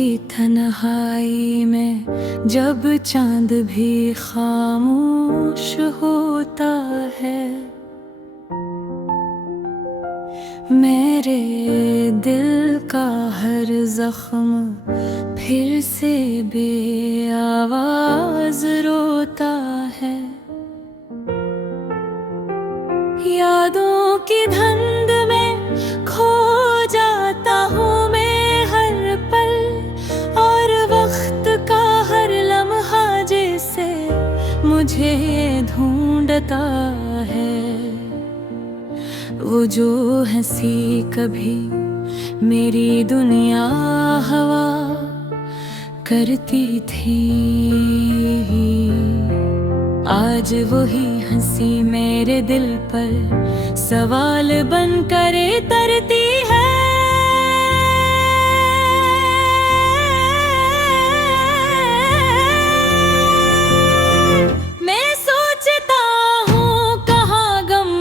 की तन्हाई में जब चांद भी खामोश होता है, मेरे दिल का हर जख्म फिर से बेआवाज रोता है। यादों की धुंध में खो जाता हूँ मैं हर पल, और वक्त का हर लम्हा जैसे मुझे ढूंढता है। वो जो हंसी कभी मेरी दुनिया हवा करती थी, आज वही हंसी मेरे दिल पर सवाल बन कर तरती है। मैं सोचता हूँ कहाँ गम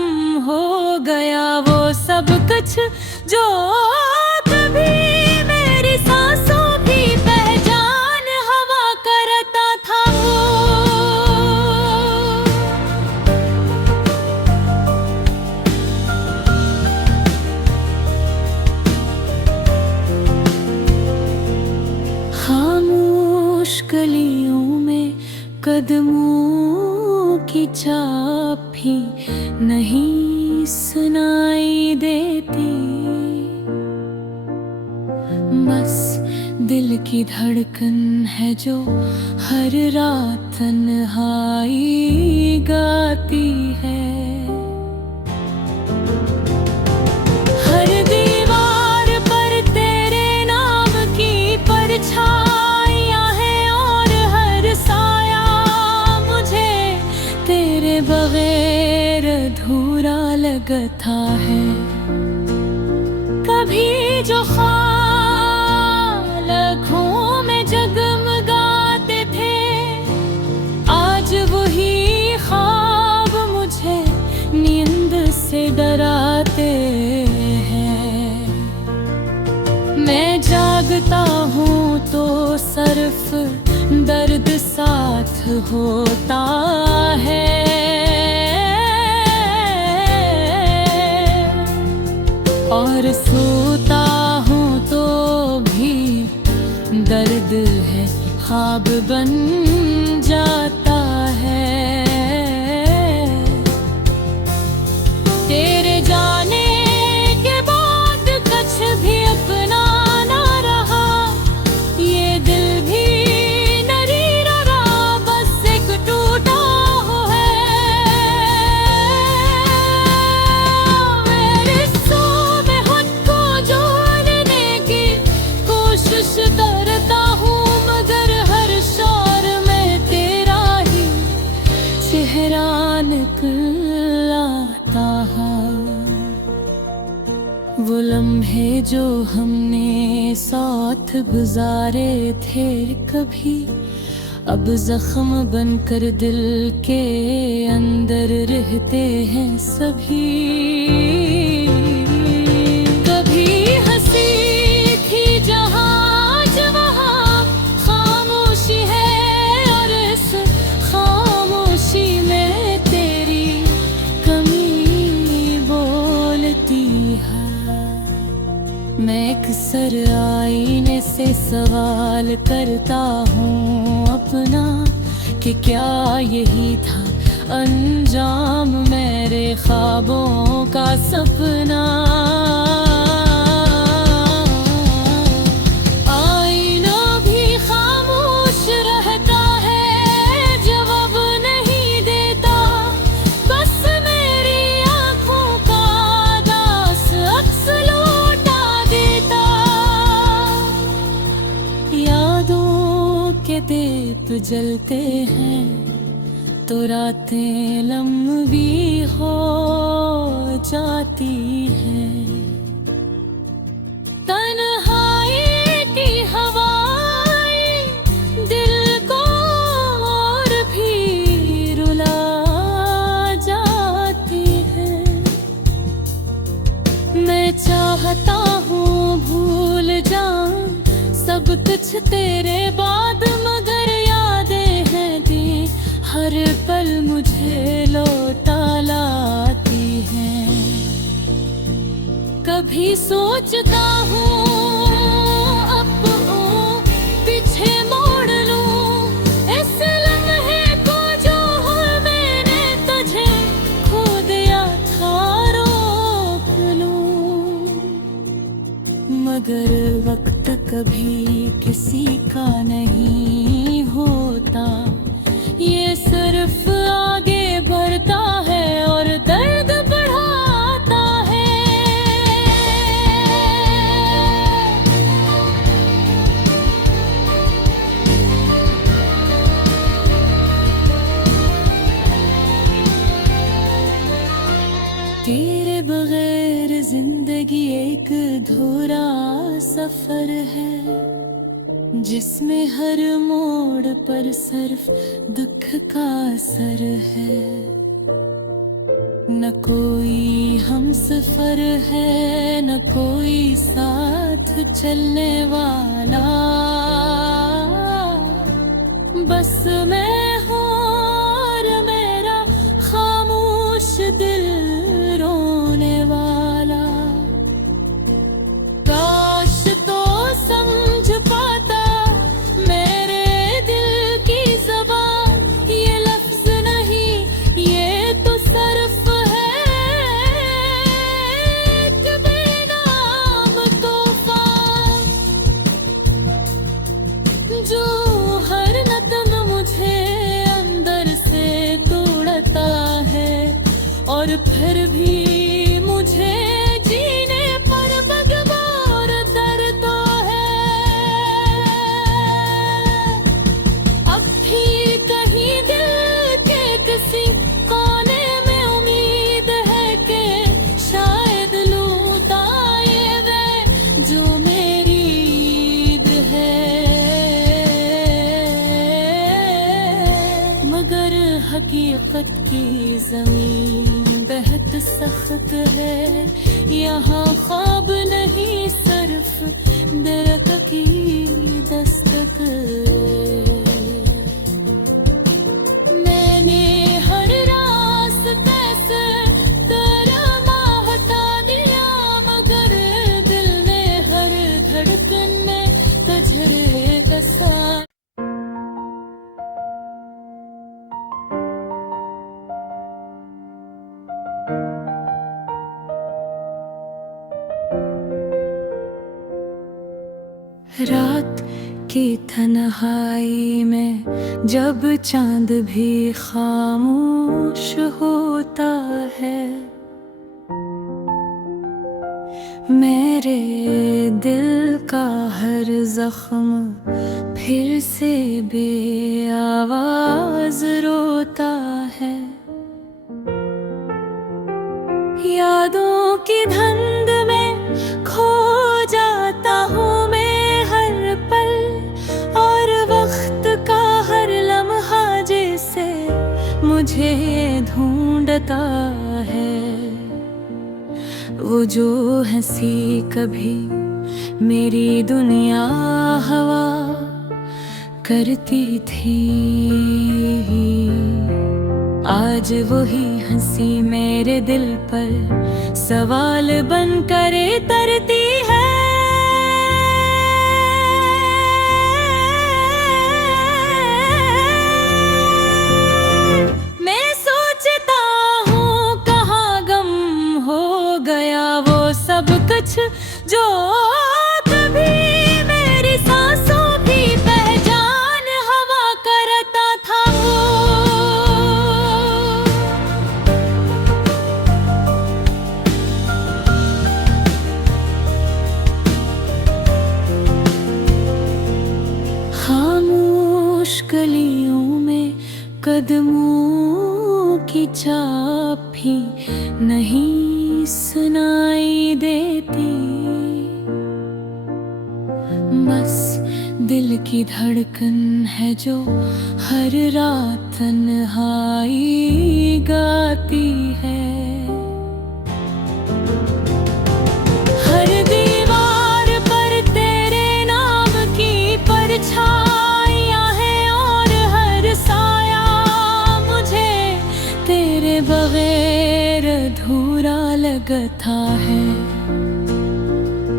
हो गया वो सब कुछ जो कभी मेरी सांसों की पहचान हवा करता था। खामोश गलियों में कदमों की चाप भी नहीं सुनाई देती, बस दिल की धड़कन है जो हर रात तन्हाई गाती है। हर दीवार पर तेरे नाम की परछाइयां हैं, और हर साया मुझे तेरे बगैर अधूरा लगता है। कभी जो ख्याल आँखों में जगमगाते थे, आज वही ख्वाब मुझे नींद से डराते हैं। मैं जागता हूँ तो सिर्फ दर्द साथ होता है, और सोता हूँ तो भी दर्द है ख्वाब बन जाता है। तेरे जाने के बाद कुछ भी अपना ना रहा, ये दिल भी नहीं रहा, बस एक टूटा हुआ है। मेरे सो में खुद को जोड़ने की कोशिश करता हूँ, मगर हर शोर में तेरा ही चेहरा निकल आता है। वो लम्हे जो हमने साथ गुजारे थे कभी, अब जख्म बनकर दिल के अंदर रहते हैं सभी। कभी हंसी थी जहाँ आज वहाँ खामोशी है, और इस खामोशी में तेरी कमी बोलती है। मैं अक्सर आईने से सवाल करता हूँ अपना, कि क्या यही था अंजाम मेरे ख्वाबों का सपना। आईना भी खामोश रहता है, जवाब नहीं देता, बस मेरी आँखों का दास अक्स लौटा देता। यादों के दीप जलते हैं तो रातें लंबी हो जाती हैं। तन्हाई की हवाएं दिल को और भी रुला जाती हैं। मैं चाहता हूँ भूल जाऊं सब कुछ तेरे बाद मगर यादें हैं दी, हर पल मुझे लौटा लाती हैं। कभी सोचता हूँ अब पीछे मोड़ लूं, इस लम्हे को जो मैंने तुझे खो दिया था रोक लूं। मगर वक्त कभी किसी का नहीं होता, ये सिर्फ आगे बढ़ता है और दर्द बढ़ाता है। तेरे बगैर जिंदगी एक अधूरा सफर है, जिसमें हर मोड़ पर सिर्फ दुख का असर है। न कोई हम सफर है, न कोई साथ चलने वाला, बस मैं हूँ और मेरा खामोश दिल रोने वाला। काश तो समझ पाता मेरे दिल की ज़बान, ये लफ्ज़ नहीं ये तो सिर्फ है एक बेनाम तूफ़ान, जो हर नतन मुझे अंदर से तोड़ता है और फिर भी मुझे जीने पर मजबूर करता है। अब भी कहीं दिल के किसी कोने में उम्मीद है कि शायद लूट आए वे जो मेरी ईद है। मगर हकीकत की ज़मीन बेहद सख्त है, यहाँ ख्वाब नहीं सिर्फ दर्द की दस्तक। मैंने हर रास्ते से तेरा नाम हटा दिया, मगर दिल ने हर धड़कन में तुझे कसा। रात की तन्हाई में जब चांद भी खामोश होता है, मेरे दिल का हर जख्म फिर से बेआवाज रोता है। यादों की धुंध में खो जाता हूँ मैं हर पल, और वक्त का हर लम्हा जैसे मुझे ढूंढता है। वो जो हंसी कभी मेरी दुनिया हवा करती थी, आज वही हंसी मेरे दिल पर सवाल बन कर तरती है। मैं सोचता हूँ कहाँ गम हो गया वो सब कुछ जो कभी मेरी सांसों की पहचान हवा करता था वो। खामोश गलियों में कदमों की चाप भी नहीं सुनाई देती, बस दिल की धड़कन है जो हर रात तन्हाई गाती है। हर दीवार पर तेरे नाम की परछाई कथा है।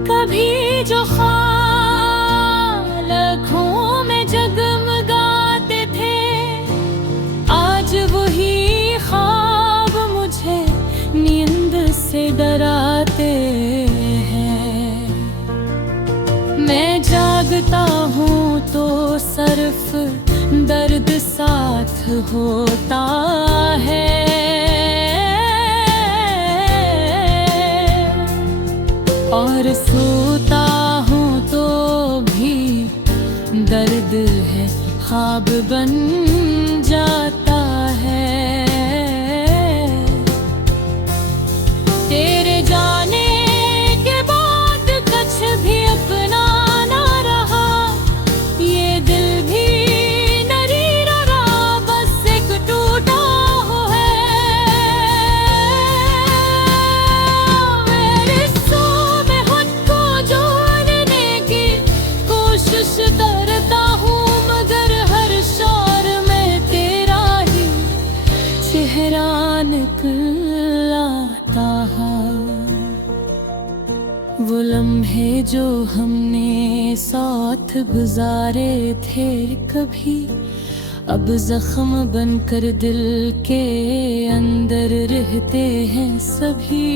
कभी जो ख्याल आँखों में जगमगाते थे, आज वही ख्वाब मुझे नींद से डराते हैं। मैं जागता हूँ तो सिर्फ दर्द साथ होता है, और सोता हूँ तो भी दर्द है ख्वाब बन जाता है। तेरे जाने के बाद कुछ भी अपना ना रहा, ये दिल भी नरी रहा, बस एक टूटा हुआ है। मेरे सो में खुद को जोड़ने की कोशिश करता हूँ, मगर हर शोर में तेरा ही चेहरा निकल आता है। वो लम्हे जो हमने साथ गुजारे थे कभी, अब जख्म बनकर दिल के अंदर रहते हैं सभी।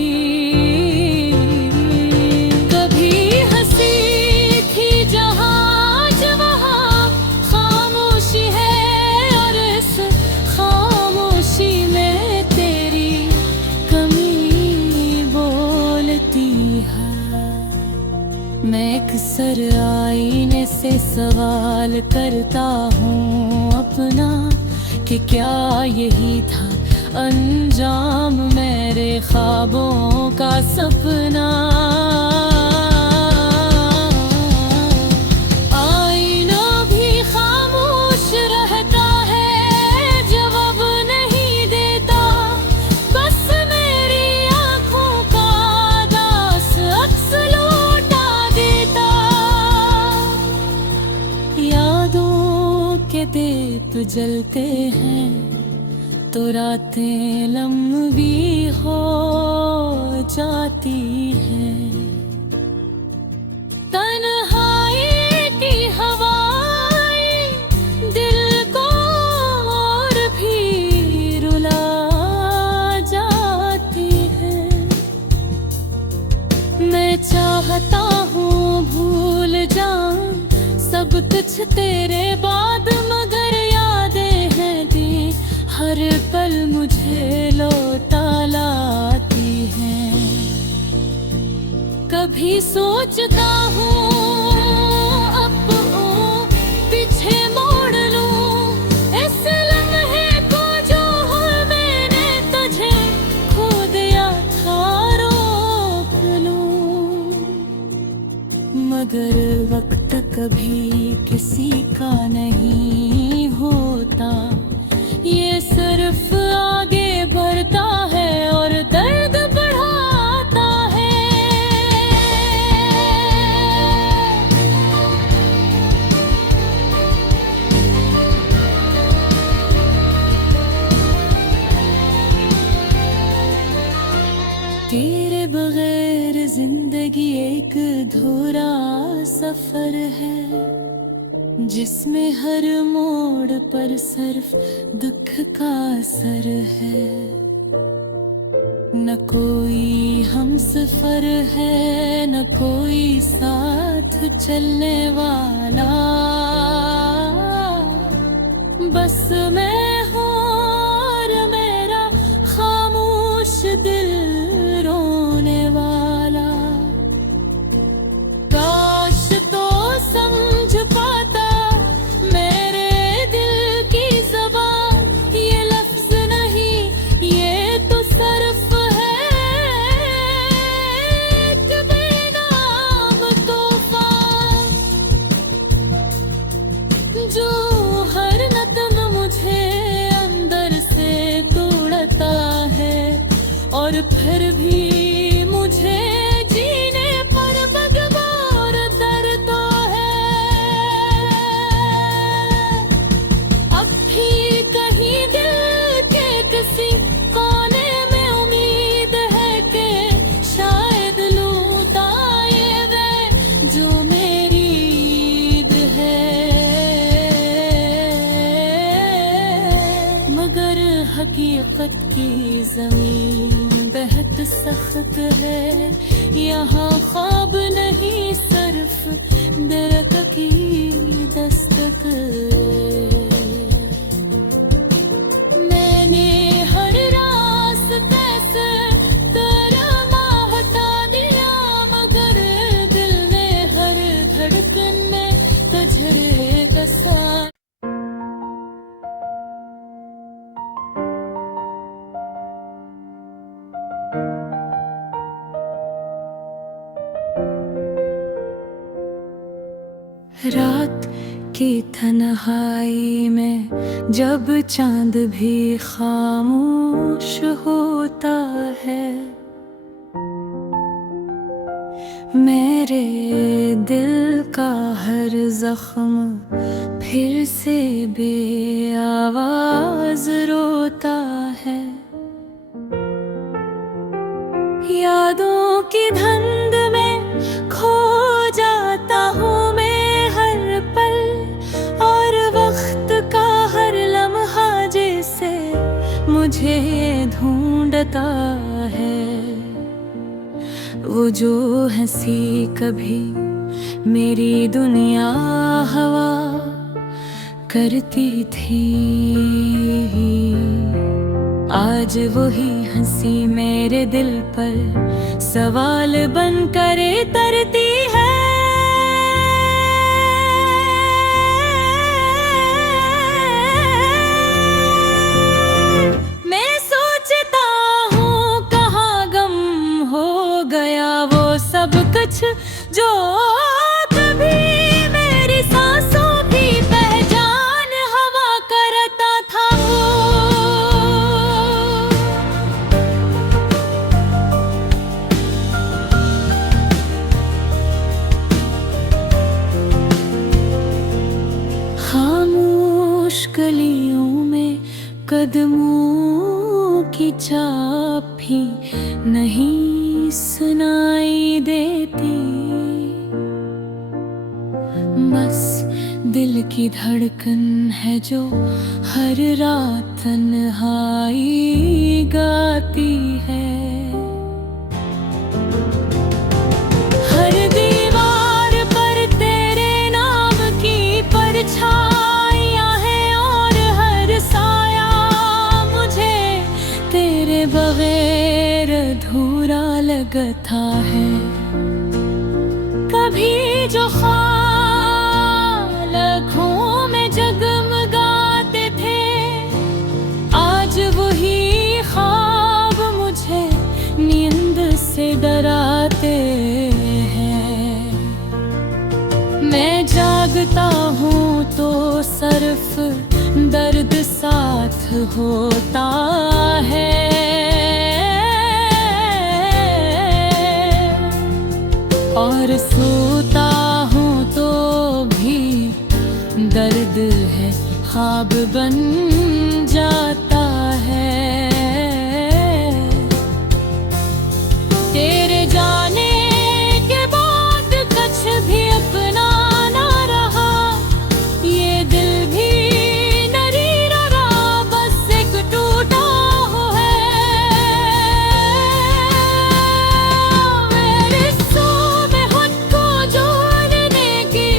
कभी हंसी थी जहाँ आज वहाँ खामोशी है, और इस खामोशी में तेरी कमी बोलती है। मैं अक्सर आईने से सवाल करता हूँ अपना, कि क्या यही था अंजाम मेरे ख्वाबों का सपना। आईना भी खामोश रहता है, जवाब नहीं देता, बस मेरी आँखों का दास अक्स लौटा देता। यादों के दीप जलते हैं तो रातें लंबी हो जाती हैं। तन्हाई की हवाएं दिल को और भी रुला जाती हैं। मैं चाहता हूँ भूल जाऊं सब कुछ तेरे बाद, मगर यादें हैं दी हर पल मुझे लौटा लाती हैं। कभी सोचता हूँ अपनों पीछे मोड़ लूं, इस लम्हे को जो मैंने तुझे खो दिया था रोक लूं। मगर वक्त कभी किसी का नहीं होता, ये सिर्फ आगे बढ़ता है और दर्द बढ़ाता है। तेरे बगैर जिंदगी एक अधूरा सफर है, जिसमें हर मोड़ पर सिर्फ दुख का असर है। न कोई हमसफर है, न कोई साथ चलने वाला, बस मैं हूँ और मेरा खामोश दिल रोने वाला। काश तो समझ पाता मेरे दिल की ज़बान, ये लफ्ज़ नहीं ये तो सिर्फ है एक बेनाम तूफ़ान, जो हर नतम मुझे अंदर से तोड़ता है, और फिर भी मुझे जीने पर मजबूर करता है। अब भी कहीं दिल के किसी कोने में उम्मीद है कि शफकत की जमीन बेहद सख्त है, यहाँ ख्वाब नहीं सिर्फ दर्द की दस्तक। मैंने हर रास्ते से तेरा हटा दिया, मगर दिल ने हर धड़कन में तुझे कसा। रात की तन्हाई में जब चांद भी खामोश होता है, मेरे दिल का हर जख्म फिर से बेआवाज रोता है। यादों की धुंध में खो जाता हूँ मैं हर पल, और वक्त का हर लम्हा जैसे मुझे ढूंढता है। वो जो हंसी कभी मेरी दुनिया हवा करती थी, आज वही हंसी मेरे दिल पर सवाल बन कर तरती है। मैं सोचता हूँ कहाँ गम हो गया वो सब कुछ जो कभी मेरी सांसों की पहचान हवा करता था वो। खामोश गलियों में कदमों की चाप भी नहीं सुनाई देती, बस दिल की धड़कन है जो हर रात तन्हाई गाती है। हर दीवार पर तेरे नाम की परछाइयां हैं, और हर साया मुझे तेरे बगैर अधूरा लगता है। कभी जो ख्याल आँखों में जगमगाते थे, आज वही ख्वाब मुझे नींद से डराते हैं। मैं जागता हूँ तो सिर्फ दर्द साथ होता है, और सोता हूँ तो भी दर्द है ख्वाब बन जाता है। तेरे जाने के बाद कुछ भी अपना ना रहा, ये दिल भी नरी रहा, बस एक टूटा हुआ है। मेरे सो में खुद को जोड़ने की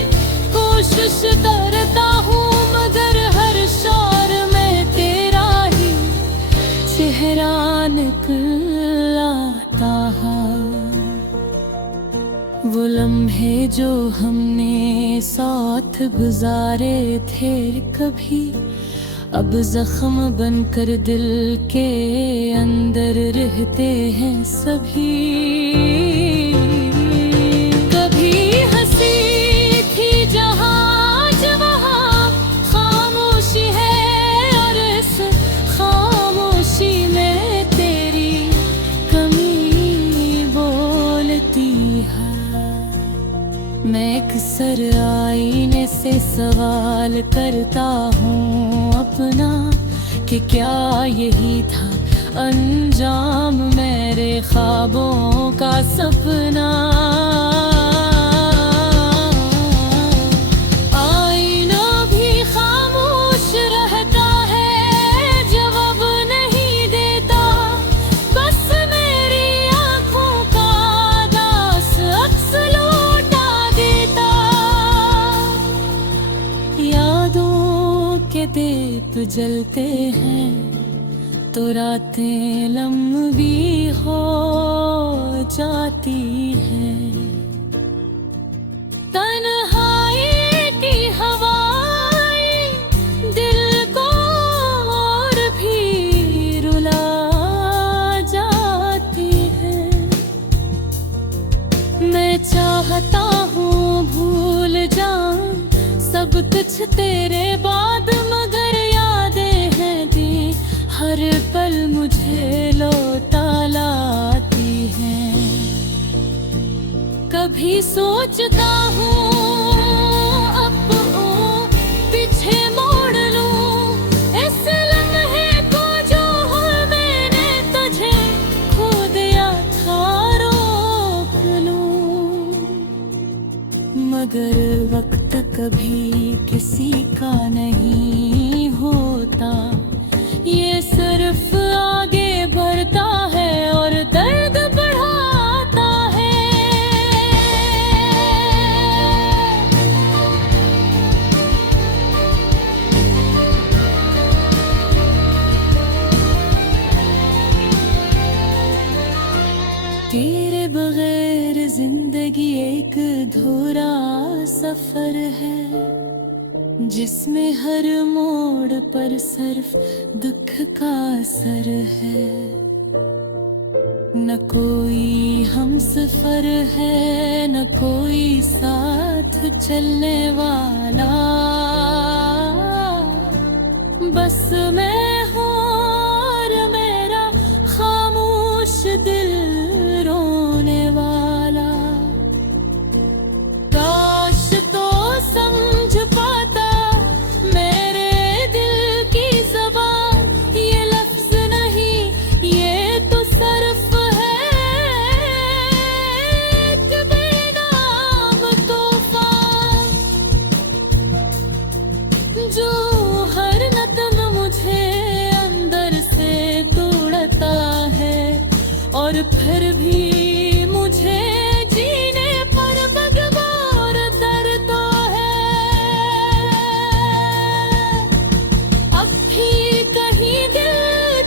कोशिश करता हूँ, मगर हर शोर में तेरा ही चेहरा निकल आता है। वो लम्हे जो हमने साथ गुजारे थे कभी, अब जख्म बनकर दिल के अंदर रहते हैं सभी। कभी हंसी थी जहाँ वहाँ खामोशी है, और इस खामोशी में तेरी कमी बोलती है। मैं अक्सर आईने से सवाल करता हूँ अपना, कि क्या यही था अंजाम मेरे ख्वाबों का सपना। आईना भी खामोश रहता है, जवाब नहीं के दीप जलते हैं तो रातें लंबी हो जाती हैं। तन्हाई की हवाएं दिल को और भी रुला जाती हैं। मैं चाहता हूँ भूल जाऊं सब कुछ तेरे बाद, मगर यादें हैं दी हर पल मुझे लौटा लाती हैं। कभी सोचता हूँ अपनों पीछे मोड़ लूं, इस लम्हे को जो मैंने तुझे खो दिया था रोक लूं। मगर वक्त कभी किसी का नहीं होता, ये सिर्फ आगे बढ़ता है और दर्द बढ़ाता है। तेरे बगैर जिंदगी एक अधूरा सफर है, जिसमें हर मोड़ पर सिर्फ दुख का असर है। न कोई हम सफर है, न कोई साथ चलने वाला, बस मैं हूँ और मेरा खामोश दिल रोने वाला। काश तो समझ पाता मेरे दिल की ज़बान, ये लफ्ज़ नहीं ये तो सर्फ है एक बेनाम तूफ़ान, जो हर नत्म मुझे अंदर से तोड़ता है और फिर भी मुझे जीने पर मजबूर करता है। अब भी कहीं दिल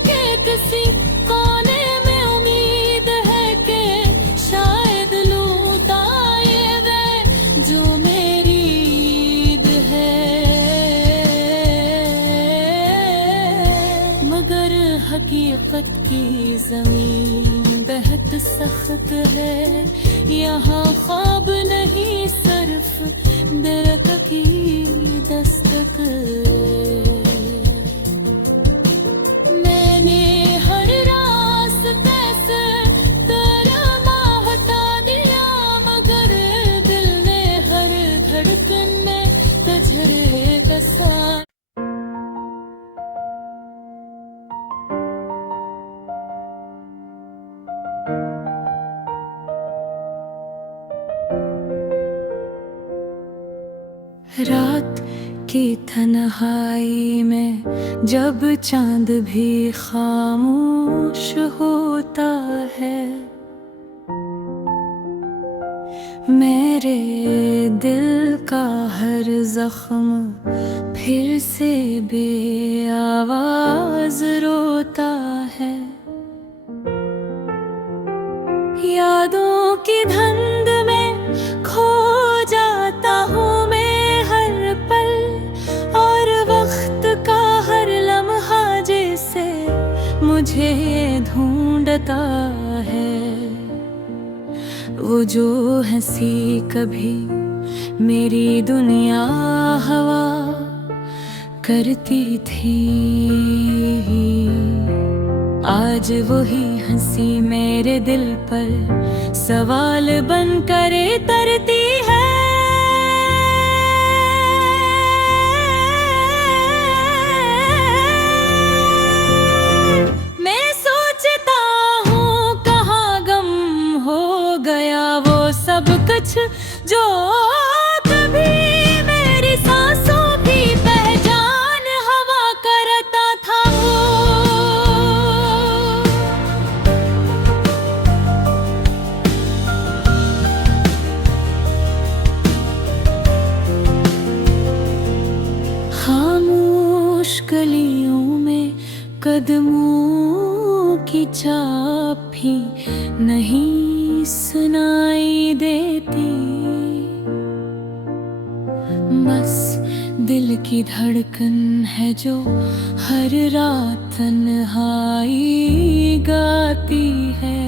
के किसी कोने में उम्मीद है कि शायद लूट आए वे जो मेरी ईद है। मगर हकीकत की ज़मीन बेहद सख्त है, यहाँ ख्वाब नहीं सिर्फ दर्द की दस्तक। मैंने हर रास्ते से तेरा नाम हटा दिया, मगर दिल ने हर धड़कन में तुझे बसा। रात की तन्हाई में जब चांद भी खामोश होता है, मेरे दिल का हर जख्म फिर से बेआवाज रोता है। यादों की धुंध में खो जाता हूँ मैं हर पल, और वक्त का हर लम्हा जैसे मुझे ढूंढता है। वो जो हंसी कभी मेरी दुनिया हवा करती थी, आज वही हंसी मेरे दिल पर सवाल बन कर तरती है। मैं सोचता हूँ कहाँ गम हो गया वो सब कुछ जो कभी मेरी सांसों की पहचान हवा करता था वो। गलियों में कदमों की चाप भी नहीं सुनाई देती। बस दिल की धड़कन है जो हर रात तन्हाई गाती है।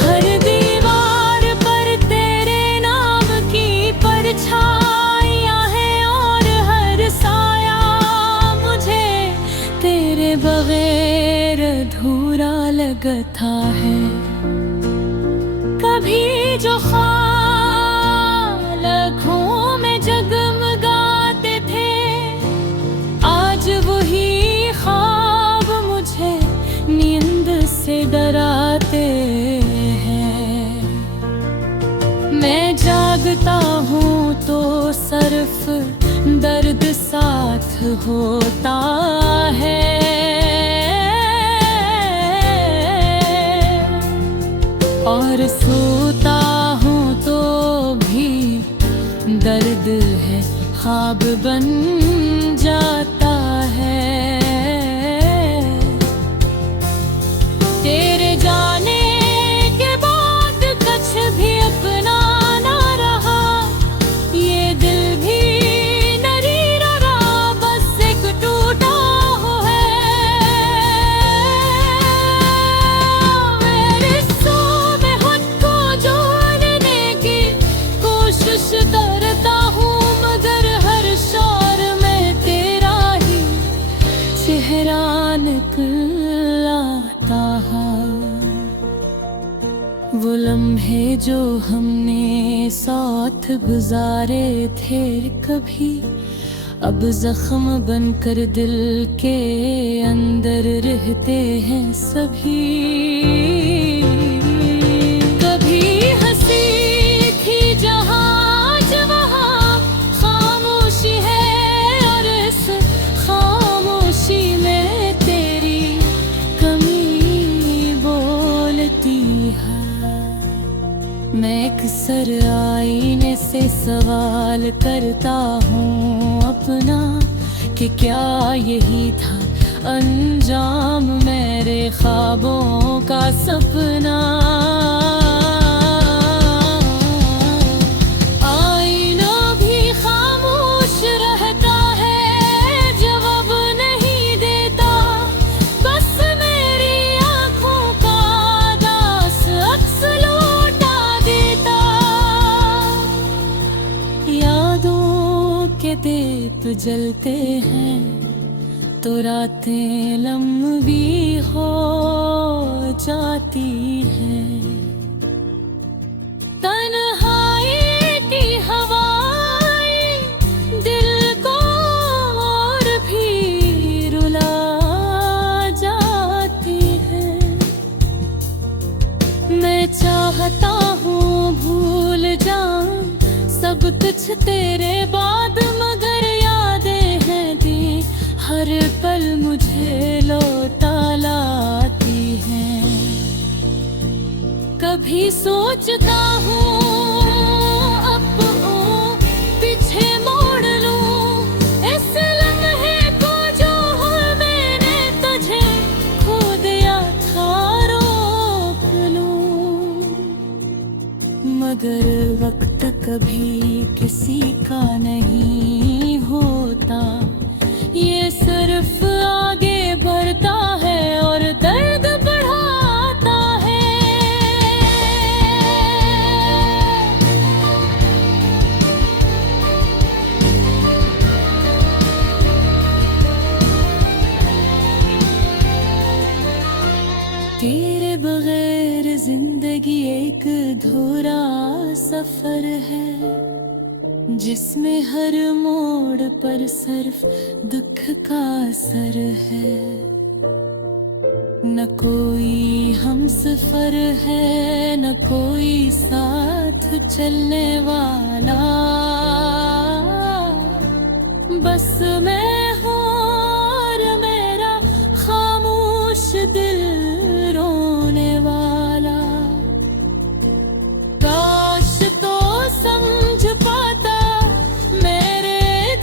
हर दीवार पर तेरे नाम की परछाइयां हैं और हर साया मुझे तेरे बगैर अधूरा लगता है। कभी जो आँखों में जगमगाते थे, आज वही ख्वाब मुझे नींद से डराते हैं। मैं जागता हूँ तो सिर्फ दर्द साथ होता है, और सोता हूँ तो भी दर्द है ख्वाब बन जाता है। तेरे जाने के बाद कुछ भी अपना ना रहा, ये दिल भी नरी रहा, बस एक टूटा हुआ है। मेरे सो में खुद को जोड़ने की कोशिश करता हूँ, मगर हर शोर में तेरा ही चेहरा निकल आता है। वो लम्हे जो हमने साथ गुजारे थे कभी, अब जख्म बनकर दिल के अंदर रहते हैं सभी। कभी हंसी थी जहाँ वहाँ खामोशी है, और इस खामोशी में तेरी कमी बोलती है। मैं अक्सर आईने से सवाल करता हूँ अपना, कि क्या यही था अंजाम मेरे ख्वाबों का सपना। आईना भी खामोश रहता है, जवाब नहीं देता, बस मेरी आँखों का दास अक्स लौटा देता। यादों के दीप जलते हैं तो रातें लंबी हो जाती हैं। तन्हाई की हवाएं दिल को और भी रुला जाती हैं। मैं चाहता हूँ भूल जाऊं सब कुछ तेरे बाद, मगर यादें हैं दी हर पल मुझे लौटा लाती हैं। कभी सोचता हूँ अपनों पीछे मोड़ लूं, इस लम्हे को जो मैंने तुझे खो दिया था रोक लूं। मगर वक्त कभी किसी का नहीं होता, ये सिर्फ आगे बढ़ता है और दर्द बढ़ाता है। तेरे बगैर जिंदगी एक अधूरा सफर है, जिसमें हर मोड़ पर सिर्फ दुख का असर है। न कोई हमसफर है, न कोई साथ चलने वाला, बस मैं हूँ और मेरा खामोश दिल रोने वाला। काश तो समझ पाता मेरे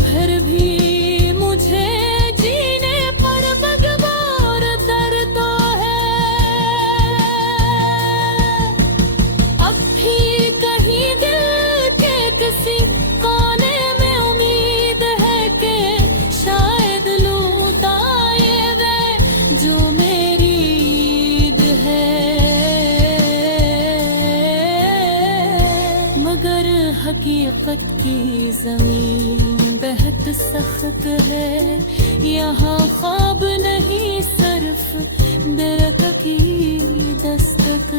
फिर भी मुझे जीने पर मजबूर करता है। अब भी कहीं दिल के किसी कोने में उम्मीद है कि शायद लूट आए वे जो मेरी ईद है। मगर हकीकत की जमीन बेहद सख्त है, यहाँ ख्वाब नहीं सिर्फ दरख्त की दस्तक